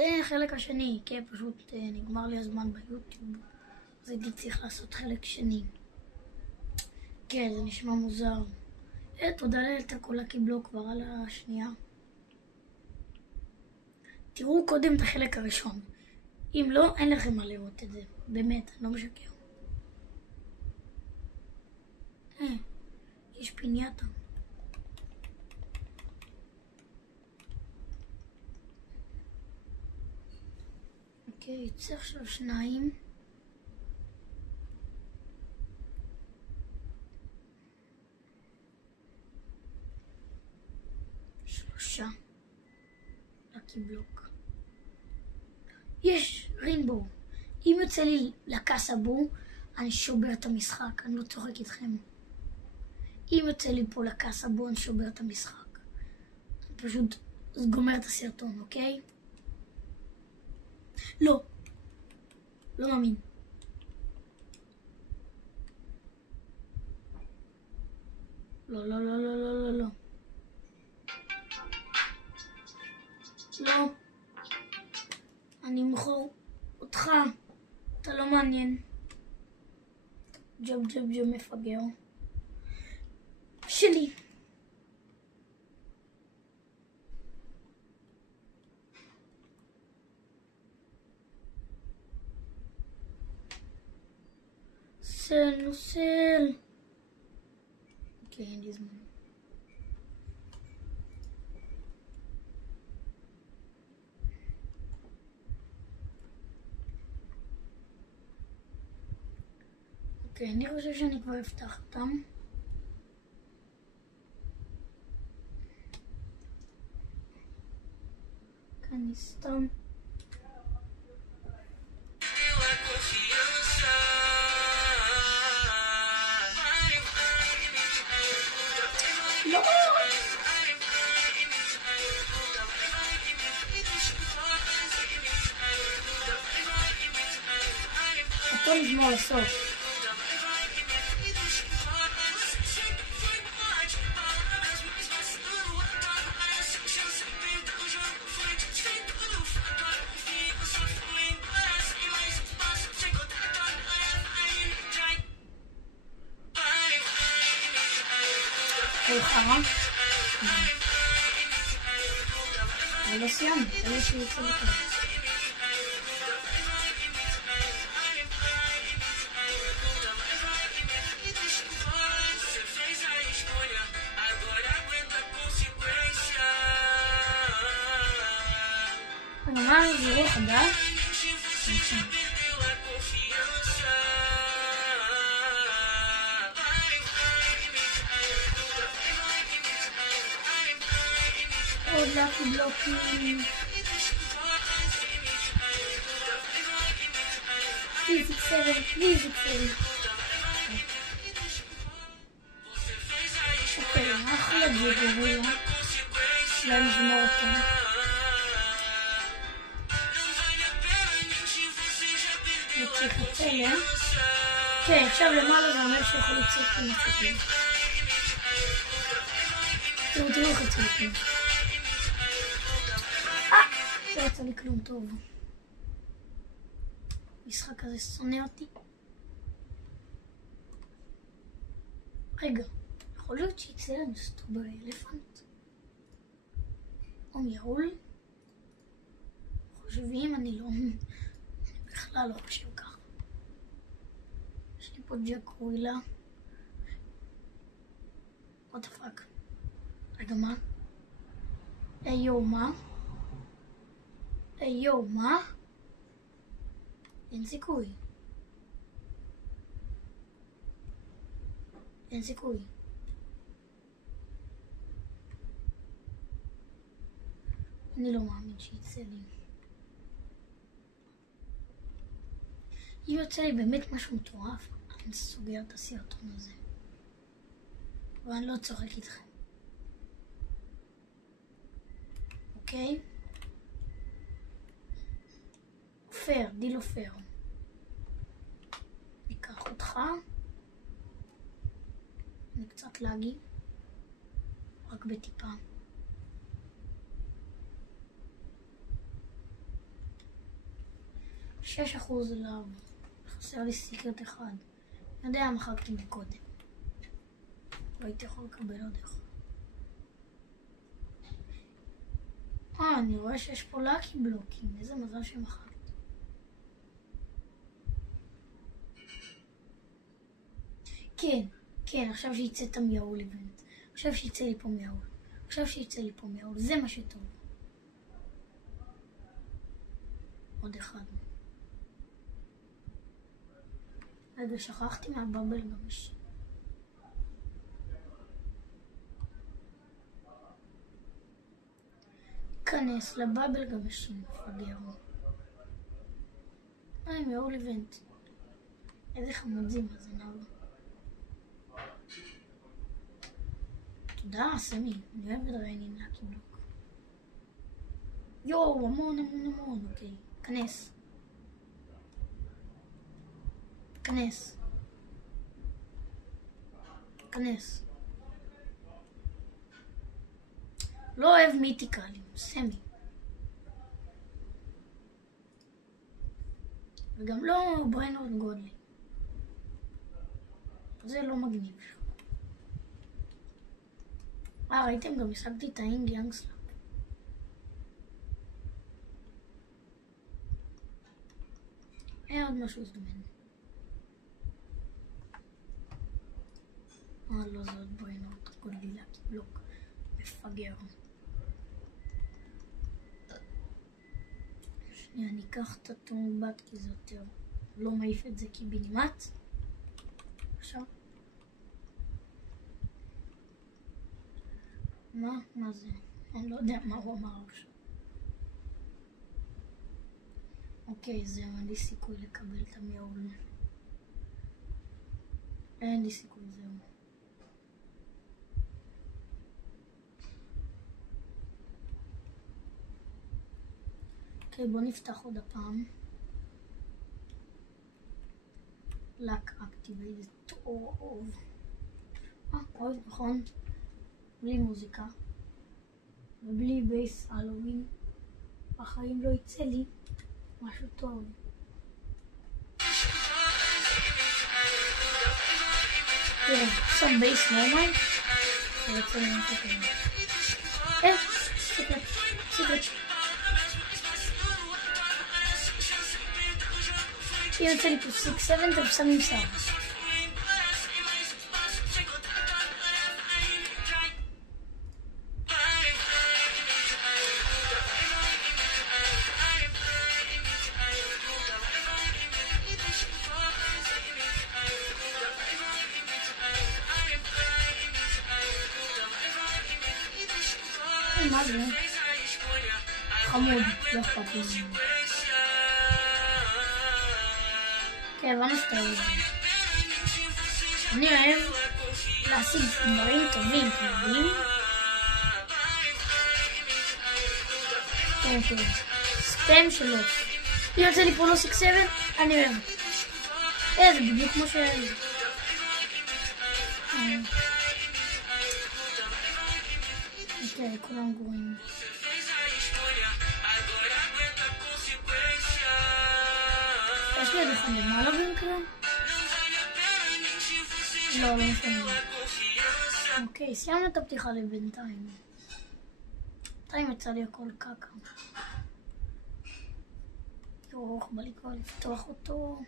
זה החלק השני, כן, פשוט נגמר לי הזמן ביוטיוב, אז הייתי צריך לעשות חלק שני. כן, זה נשמע מוזר. תודה לאלתה קולה קיבלו כבר על השנייה. תראו קודם את החלק הראשון. אם לא, אין לכם מה לראות את זה. באמת, אני לא משקר. יש פינייתה. אוקיי, יוצא עכשיו 2. לקי בלוק. יש רינבו. אם יוצא לי לקאסבו, אני שובר את המשחק. אני לא צוחק איתכם. אם יוצא לי פה לקאסבו, אני שובר את המשחק. אני פשוט גומר את הסרטון, אוקיי? לא. לא מאמין. לא, לא, לא, לא, לא, לא, לא. לא. אני אמחור אותך. אתה לא מעניין. ג'וב ג'וב ג'וב מפגר. שלי. סל נוסל. אוקיי, אין לי זמן. אוקיי, אני חושב שאני כבר אפתח אותם. אני סתם. לא! אותו נגמר לסוף. חרם? לא סיימנו, אלה שיוצא לכם. מה זה רוח חדש? עוד לקי בלוקים. פיזיק סרט, פיזיק סרט. אוקיי, אחלה גיבוריה. אולי נגמור אותו. נצליח לפלא. כן, עכשיו למעלה זה אומר שיכול לצאת כמחתים. תראו איך יצא לי כלום. לא יצא לי כלום טוב. המשחק הזה שונא אותי. רגע, יכול להיות שיצא לנו סטרוברי אלפנט? או מיהול? חושבים, אני לא... בכלל לא חושב ככה. יש לי פה ג'ק רוילה. what the fuck? רגע, מה? יו, מה? יו, מה? אין סיכוי. אין סיכוי. אני לא מאמין שיצא לי. אם יוצא לי באמת משהו מטורף, אני סוגר את הסרטון הזה. ואני לא צוחק איתכם. אוקיי? אופר, דיל אופר. ניקח אותך. אני קצת לגי. רק בטיפה. 6% עליו. חסר לי סיקרט אחד. אני יודע, מחקתי מקודם. והייתי יכול לקבל עוד אחד. אני רואה שיש פה לקי בלוקים. איזה מזל שמחקתי. כן, עכשיו שיצא את המיהול איבנט. עכשיו שיצא לי פה מיהול. זה מה שטוב. עוד אחד. רגע, שכחתי מהבאבל גמיש. כנס לבאבל גמיש, מפגר. מיהול איבנט. איזה חמודים, הזנב. תודה, סמי. אני אוהב לדריין עם לקי בלוק. יואו, המון. אוקיי. כנס. לא אוהב מיתיקלים, סמי. וגם לא בריינורד גודלי. זה לא מגניב. ראיתם? גם השגתי את האינג יאנגסלאפ. אין עוד משהו זדומן. לא, זה עוד בריינורד גודלי לקי בלוק. מפגר. שנייה, אני אקח את התורבת כי זה יותר לא מעיף את זה קיבינימט. עכשיו. מה זה? אני לא יודע מה הוא אמר עכשיו. אוקיי, זהו, אין לי סיכוי לקבל את המיהול. אין לי סיכוי, זהו. אוקיי, בוא נפתח עוד הפעם. Luck activated טוב. נכון. בלי מוזיקה. ובלי בייס הלווין. בחיים לא יצא לי משהו טוב. תראה, עכשיו בייס נורמל. זה יוצא לי משהו טוב. סיקרט. אם יוצא לי פה 6-7, אתם שמים סער. מה זה? חמוד, לא אכפת לי. כן, הבנו שאתה אוהב. אני אוהב להשיג דברים טובים, כמובן. כן. ספאם שלו. אם יוצא לי פה לא 6-7, אני אוהב. זה בדיוק כמו שאוהב. אוקיי, כולם גרועים. יש לי עוד אחד למעלה במקרה? לא משנה. אוקיי, סיימנו את הפתיחה לבינתיים. בינתיים יצא לי הכל קקה. יורוך, בא לי כבר לפתוח אותו.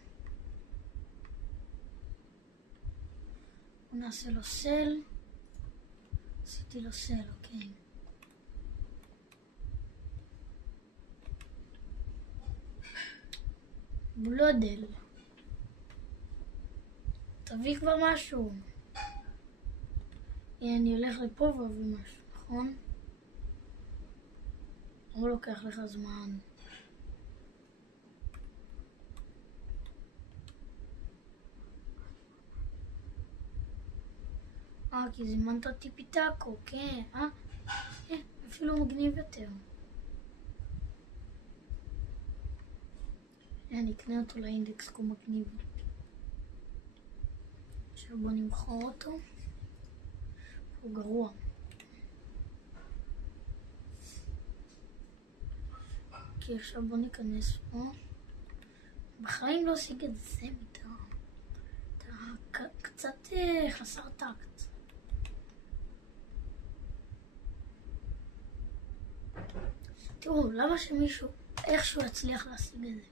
נעשה לו סל. עשיתי לו סל, אוקיי. בלודל. תביא כבר משהו. אני הולך לפה ואביא משהו, נכון? הוא לוקח לך זמן. כי זימנת אותי פיטקו, כן, אפילו מגניב יותר. אני אקנה אותו לאינדקס כמו מגניב. עכשיו בוא נמחור אותו. הוא גרוע. כי עכשיו בוא ניכנס פה. בחיים לא עושים את זה מטעם. אתה קצת חסר טקט. תראו, למה שמישהו איכשהו יצליח להשיג את זה?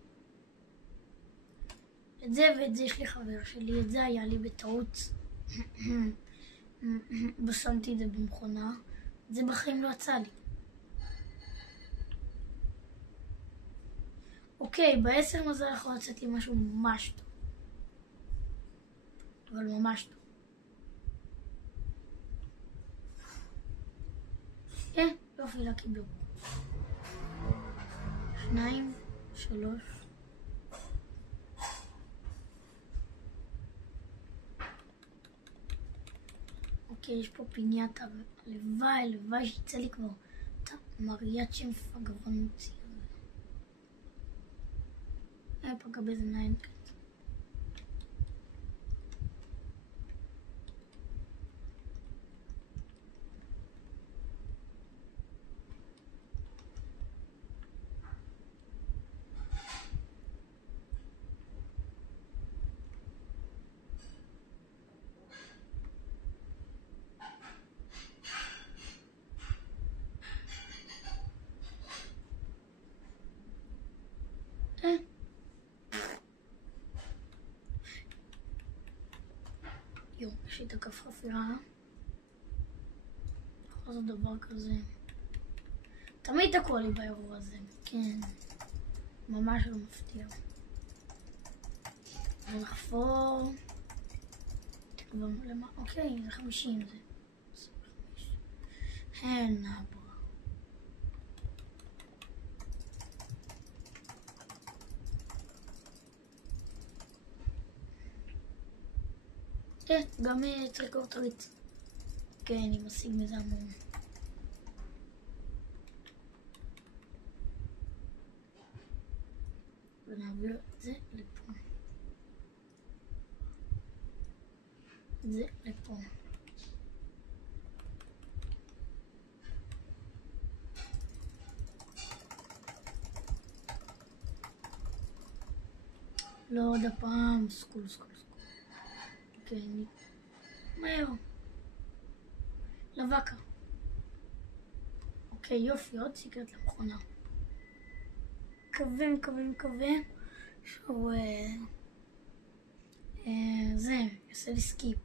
את זה ואת זה יש לי חבר שלי, את זה היה לי בטעות. ושמתי את זה במכונה. את זה בחיים לא יצא לי. אוקיי, ב10 מזל יכול לצאת לי משהו ממש טוב. אבל ממש טוב. יופי, לקי בירוק. 2, 3. אוקיי, יש פה פינייטה, הלוואי שיצא לי כבר את המריאצ'י מפגרון מוציא הזה. פגע באיזה ניינקט. יש לי את הכף חפירה. יכול לעשות דבר כזה. תמיד תקוע לי באירוע הזה. כן. ממש לא מפתיע. ולחפור. תקווה למה. אוקיי, זה 50 זה. 25. אין נעבור. גם צריך אוטורית. כן, אני משיג מזה המון. ונעביר את זה לפה. את זה לפה. לא עוד הפעם, סקול. אוקיי, מהר. לבקה. אוקיי, יופי, עוד סיקרט למכונה. מקווה שהוא זה, יעשה לי סקיפ.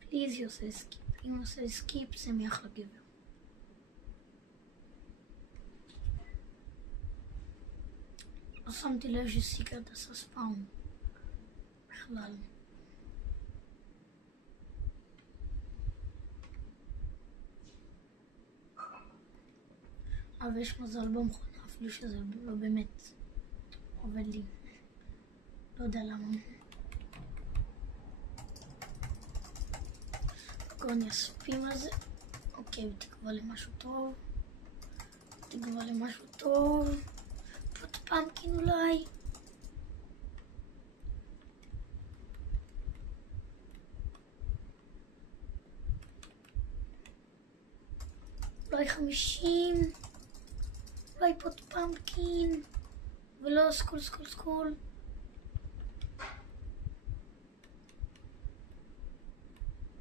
פליז יעשה לי סקיפ. אם הוא עושה לי סקיפ, זה מאחלה גבר. לא שמתי לב שסיקרט עשה ספאון. בכלל. אבל יש מזל במכונה, אפילו שזה לא באמת עובד לי. לא יודע למה. הכל אני אספים על זה. אוקיי, תקווה למשהו טוב. פוט פמקין אולי. אולי 50. אולי פוט פמקין. ולא סקול.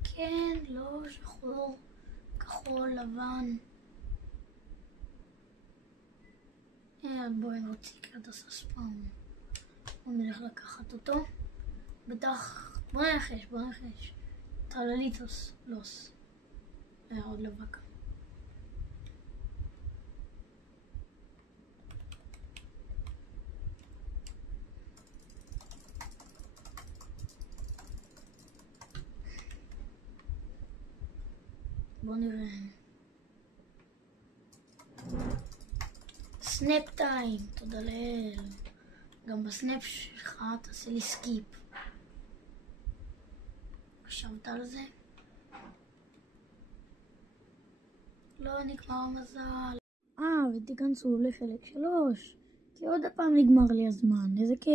כן, לא, שחור, כחול, לבן. בואי נוציא כעת עשה ספאון. בואו נלך לקחת אותו. בטח, בואו נחש. טרלליטוס, לוס. עוד לבקה. בואו נראה. סנאפ טיים, תודה לאל. גם בסנאפ שלך תעשה לי סקיפ. חשבת על זה? לא נגמר המזל. ותיכנסו לחלק 3. כי עוד הפעם נגמר לי הזמן, איזה כיף.